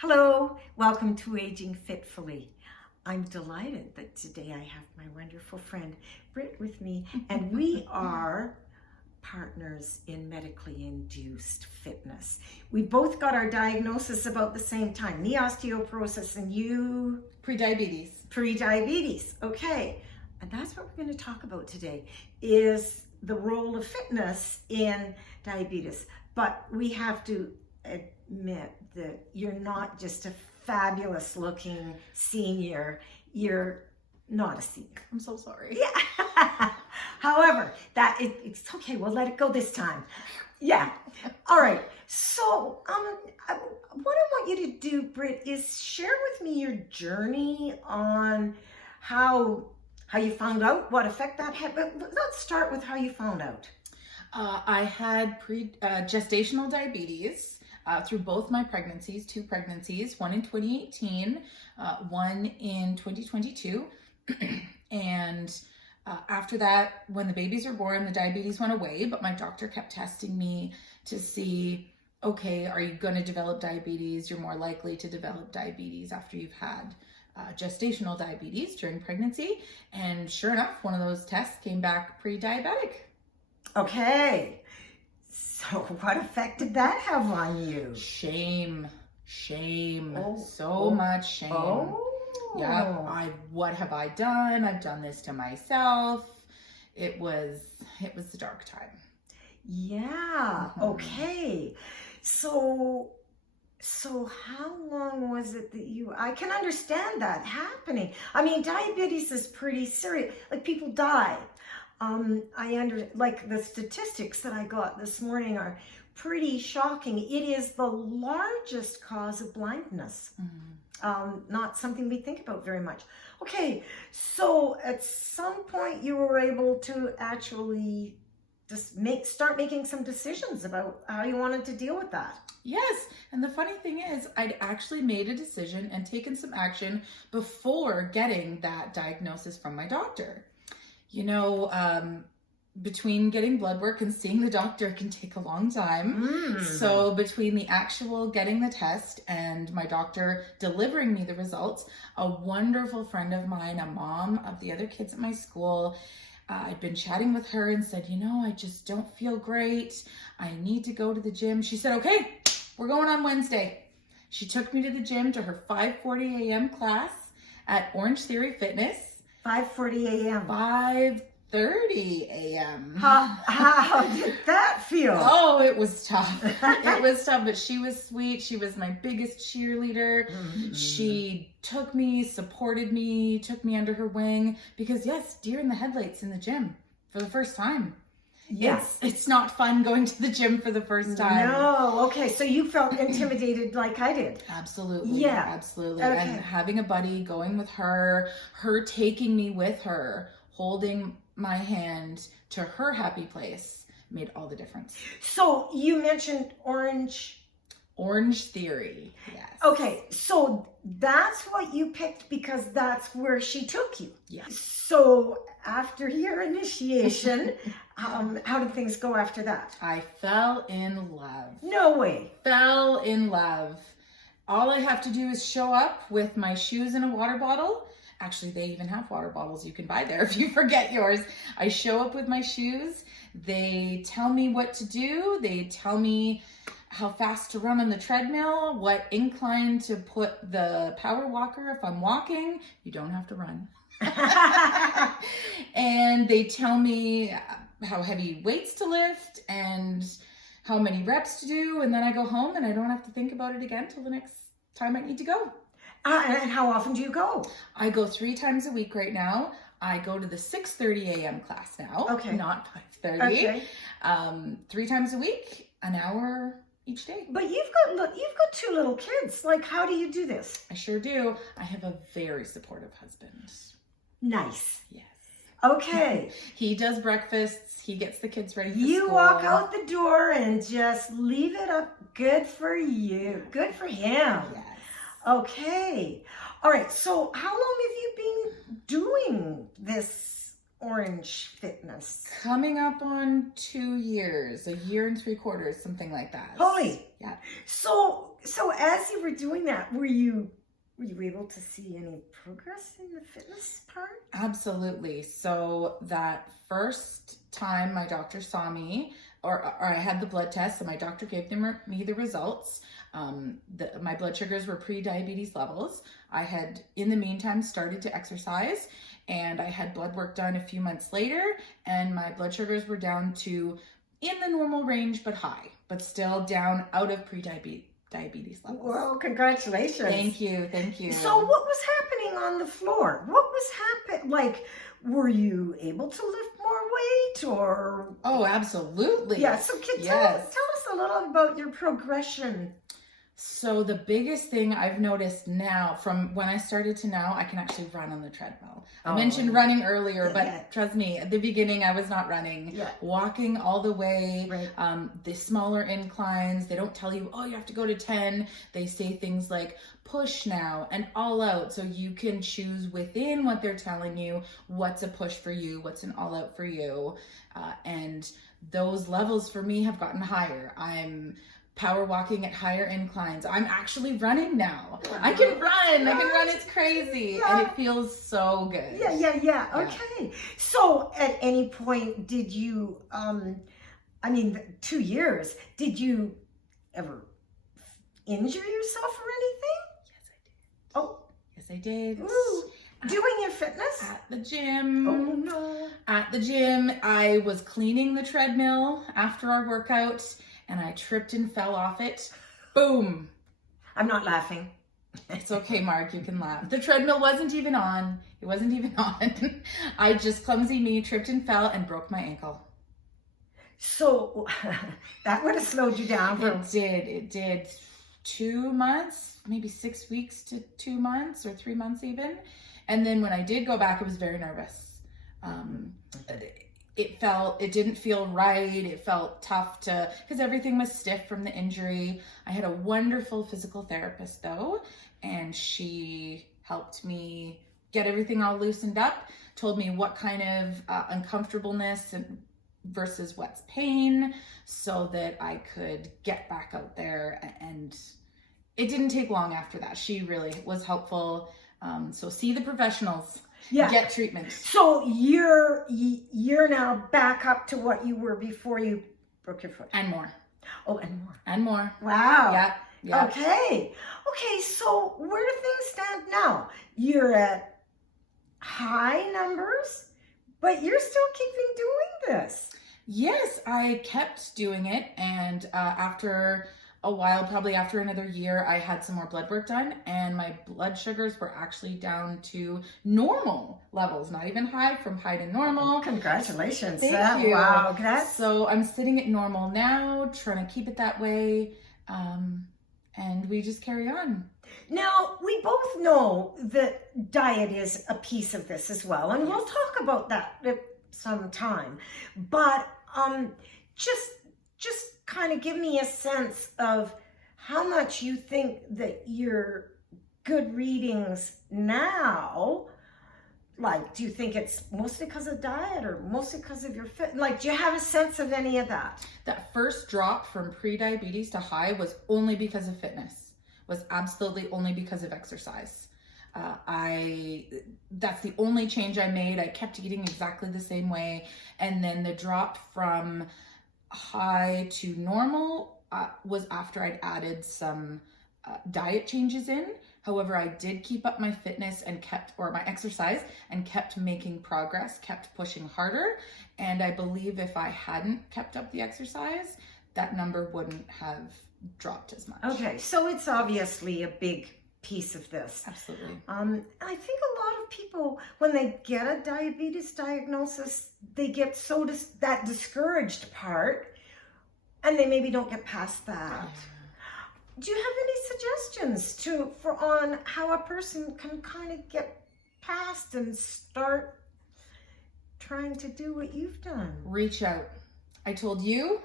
Hello, welcome to Aging Fitfully. I'm delighted that today I have my wonderful friend Britt with me, and we are partners in medically induced fitness. We both got our diagnosis about the same time, knee osteoporosis, and you? Pre-diabetes. Pre-diabetes, okay. And that's what we're going to talk about today, is the role of fitness in diabetes. But we have to admit that you're not just a fabulous looking senior, you're not a senior. I'm so sorry. Yeah. However, it's okay, we'll let it go this time. Yeah. All right. So what I want you to do, Britt, is share with me your journey on how you found out, what effect that had. But let's start with how you found out. I had gestational diabetes through both my pregnancies, two pregnancies, one in 2018, one in 2022. And after that, when the babies were born, the diabetes went away, but my doctor kept testing me to see, okay, are you going to develop diabetes? You're more likely to develop diabetes after you've had gestational diabetes during pregnancy. And sure enough, one of those tests came back pre-diabetic. Okay. So what effect did that have on you? Shame. Oh, much shame. Oh. Yeah, what have I done? I've done this to myself. It was the dark time. Yeah. Mm-hmm. Okay. So how long was it that I can understand that happening. I mean, diabetes is pretty serious. Like, people die. Like, the statistics that I got this morning are pretty shocking. It is the largest cause of blindness. Mm-hmm. Not something we think about very much. Okay, so at some point you were able to actually just start making some decisions about how you wanted to deal with that. Yes, and the funny thing is, I'd actually made a decision and taken some action before getting that diagnosis from my doctor. You know, between getting blood work and seeing the doctor can take a long time. So between the actual getting the test and my doctor delivering me the results, a wonderful friend of mine, a mom of the other kids at my school, I'd been chatting with her and said, I just don't feel great. I need to go to the gym. She said, okay, we're going on Wednesday. She took me to the gym to her 5:40 a.m. class at Orange Theory Fitness. 5:40 a.m. 5:30 a.m. How did that feel? Oh, it was tough. It was tough, but she was sweet. She was my biggest cheerleader. Mm-hmm. She took me, supported me, took me under her wing because, yes, deer in the headlights in the gym for the first time. Yes. It's not fun going to the gym for the first time. No. Okay. So you felt intimidated like I did. Absolutely. Yeah. Absolutely. Okay. And having a buddy, going with her taking me with her, holding my hand to her happy place made all the difference. So you mentioned Orange Theory. Yes. Okay. So that's what you picked because that's where she took you. Yes. So after your initiation, how did things go after that? I fell in love. No way. Fell in love. All I have to do is show up with my shoes and a water bottle. Actually, they even have water bottles you can buy there if you forget yours. I show up with my shoes. They tell me what to do. They tell me how fast to run on the treadmill, what incline to put the power walker if I'm walking. You don't have to run. And they tell me how heavy weights to lift and how many reps to do. And then I go home and I don't have to think about it again till the next time I need to go. And how often do you go? I go 3 times a week right now. I go to the 6:30 a.m. class now. Okay. Not 5:30. Okay. 3 times a week, an hour each day. But you've got 2 little kids. Like, how do you do this? I sure do. I have a very supportive husband. Nice. Yes. Okay. He does breakfasts. He gets the kids ready for You school. walk out the door and just leave it up. Good for you. Good for him. Yes. Okay. All right. So how long have you been doing this Orange Fitness? Coming up on 2 years, 1 year and 3/4, something like that. Holy. Yeah. So as you were doing that, were you able to see any progress in the fitness part? Absolutely. So that first time my doctor saw me, or I had the blood test, and my doctor gave me the results. My blood sugars were pre-diabetes levels. I had, in the meantime, started to exercise, and I had blood work done a few months later, and my blood sugars were down to in the normal range, but high, but still down out of pre-diabetes levels. Well, congratulations. Thank you. Thank you. So what was happening on the floor? What was happening? Like, were you able to lift more weight or? Oh, absolutely. Yeah, so tell us a little about your progression. So the biggest thing I've noticed now, from when I started to now, I can actually run on the treadmill. I mentioned running earlier, but trust me, at the beginning I was not running. Yeah. Walking all the way, Right. the smaller inclines, they don't tell you, oh, you have to go to 10. They say things like push now and all out. So you can choose within what they're telling you, what's a push for you, what's an all out for you. And those levels for me have gotten higher. I'm power walking at higher inclines. I'm actually running now. I can run. It's crazy. Yeah. And it feels so good. Yeah. Okay. So at any point did you, 2 years, did you ever injure yourself or anything? Yes, I did. Oh. Yes, I did. Ooh. Doing your fitness? At the gym. Oh, no. At the gym, I was cleaning the treadmill after our workout, and I tripped and fell off it. Boom. I'm not laughing. It's okay, Mark, you can laugh. The treadmill wasn't even on. It wasn't even on. I just, clumsy me, tripped and fell and broke my ankle. So that would have slowed you down for... It did. 2 months, maybe 6 weeks to 2 months or 3 months even. And then when I did go back, I was very nervous. It didn't feel right. It felt tough because everything was stiff from the injury. I had a wonderful physical therapist though, and she helped me get everything all loosened up, told me what kind of uncomfortableness versus what's pain, so that I could get back out there. And it didn't take long after that. She really was helpful. So see the professionals. Yeah. Get treatment. So you're now back up to what you were before you broke your foot. And more. Oh, and more. And more. Wow. Yeah. Okay, so where do things stand now? You're at high numbers, but you're still keeping doing this. Yes, I kept doing it, and after a while, probably after another year, I had some more blood work done, and my blood sugars were actually down to normal levels, not even high, from high to normal. Congratulations. Thank you. Wow. So I'm sitting at normal now, trying to keep it that way, and we just carry on. Now, we both know that diet is a piece of this as well, and we'll talk about that sometime. But just kind of give me a sense of how much you think that your good readings now, like, do you think it's mostly because of diet or mostly because of your fit? Like, do you have a sense of any of that? That first drop from pre-diabetes to high was only because of fitness, was absolutely only because of exercise. That's the only change I made. I kept eating exactly the same way. And then the drop from high to normal was after I'd added some diet changes in. However, I did keep up my fitness and my exercise and kept making progress, kept pushing harder. And I believe if I hadn't kept up the exercise, that number wouldn't have dropped as much. Okay, so it's obviously a big piece of this. Absolutely. I think a lot of people, when they get a diabetes diagnosis, they get that discouraged part, and they maybe don't get past that. Do you have any suggestions on how a person can kind of get past and start trying to do what you've done? Reach out. I told you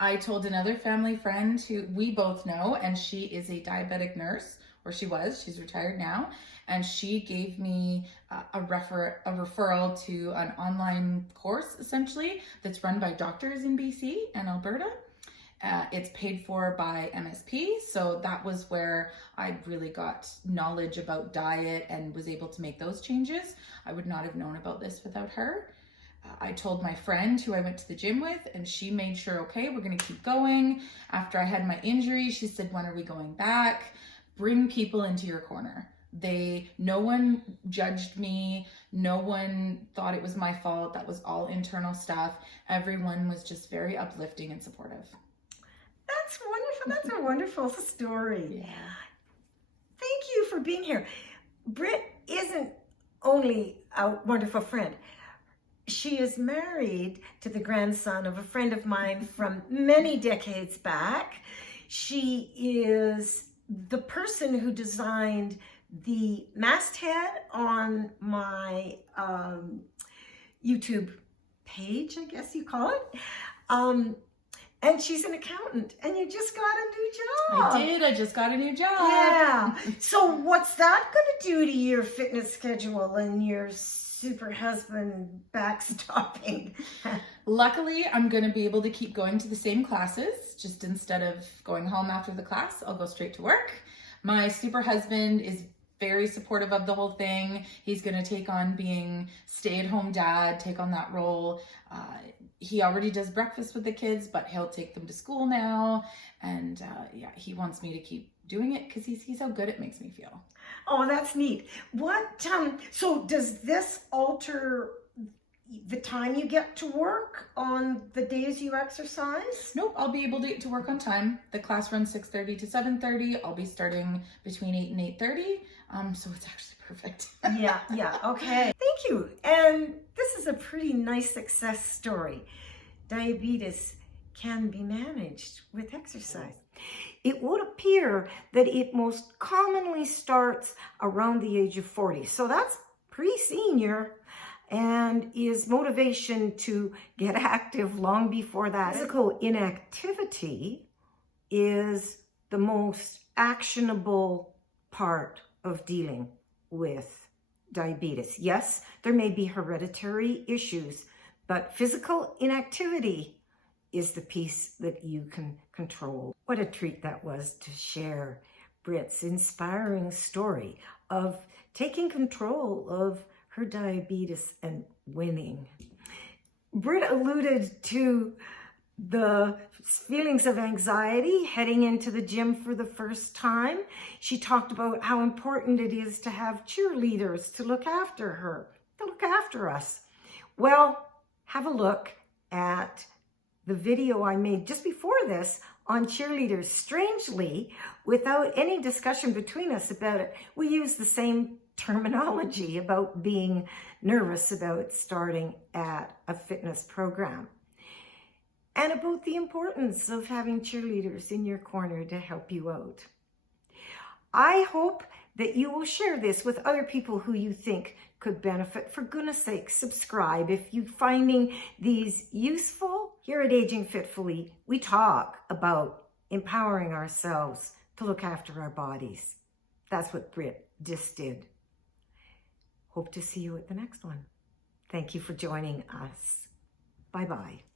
I told another family friend who we both know, and she is a diabetic nurse, or she was, she's retired now, and she gave me a referral to an online course, essentially, that's run by doctors in BC and Alberta. It's paid for by MSP, so that was where I really got knowledge about diet and was able to make those changes. I would not have known about this without her. I told my friend who I went to the gym with, and she made sure, okay, we're going to keep going. After I had my injury, she said, when are we going back? Bring people into your corner. No one judged me. No one thought it was my fault. That was all internal stuff. Everyone was just very uplifting and supportive. That's wonderful. That's a wonderful story. Yeah. Thank you for being here. Britt isn't only a wonderful friend. She is married to the grandson of a friend of mine from many decades back. She is the person who designed the masthead on my YouTube page, I guess you call it. And she's an accountant, and you just got a new job. I did. I just got a new job. Yeah. So what's that going to do to your fitness schedule and your super husband backstopping? Luckily, I'm going to be able to keep going to the same classes. Just instead of going home after the class, I'll go straight to work. My super husband is very supportive of the whole thing. He's going to take on being stay-at-home dad, take on that role. He already does breakfast with the kids, but he'll take them to school now. And yeah, he wants me to keep doing it because he's how good it makes me feel. Oh, that's neat. So does this alter the time you get to work on the days you exercise? Nope, I'll be able to get to work on time. The class runs 6:30 to 7:30. I'll be starting between 8 and 8:30. So it's actually perfect. Yeah, okay. Thank you. And this is a pretty nice success story. Diabetes can be managed with exercise. It would appear that it most commonly starts around the age of 40. So that's pretty senior, and is motivation to get active long before that. Physical inactivity is the most actionable part of dealing with diabetes. Yes, there may be hereditary issues, but physical inactivity is the piece that you can control. What a treat that was to share Britt's inspiring story of taking control of her diabetes and winning. Britt alluded to the feelings of anxiety heading into the gym for the first time. She talked about how important it is to have cheerleaders to look after her, to look after us. Well, have a look at the video I made just before this on cheerleaders. Strangely, without any discussion between us about it, we use the same terminology about being nervous about starting at a fitness program, and about the importance of having cheerleaders in your corner to help you out. I hope that you will share this with other people who you think could benefit. For goodness sake, subscribe if you're finding these useful. Here at Aging Fitfully, we talk about empowering ourselves to look after our bodies. That's what Britt just did. Hope to see you at the next one. Thank you for joining us. Bye-bye.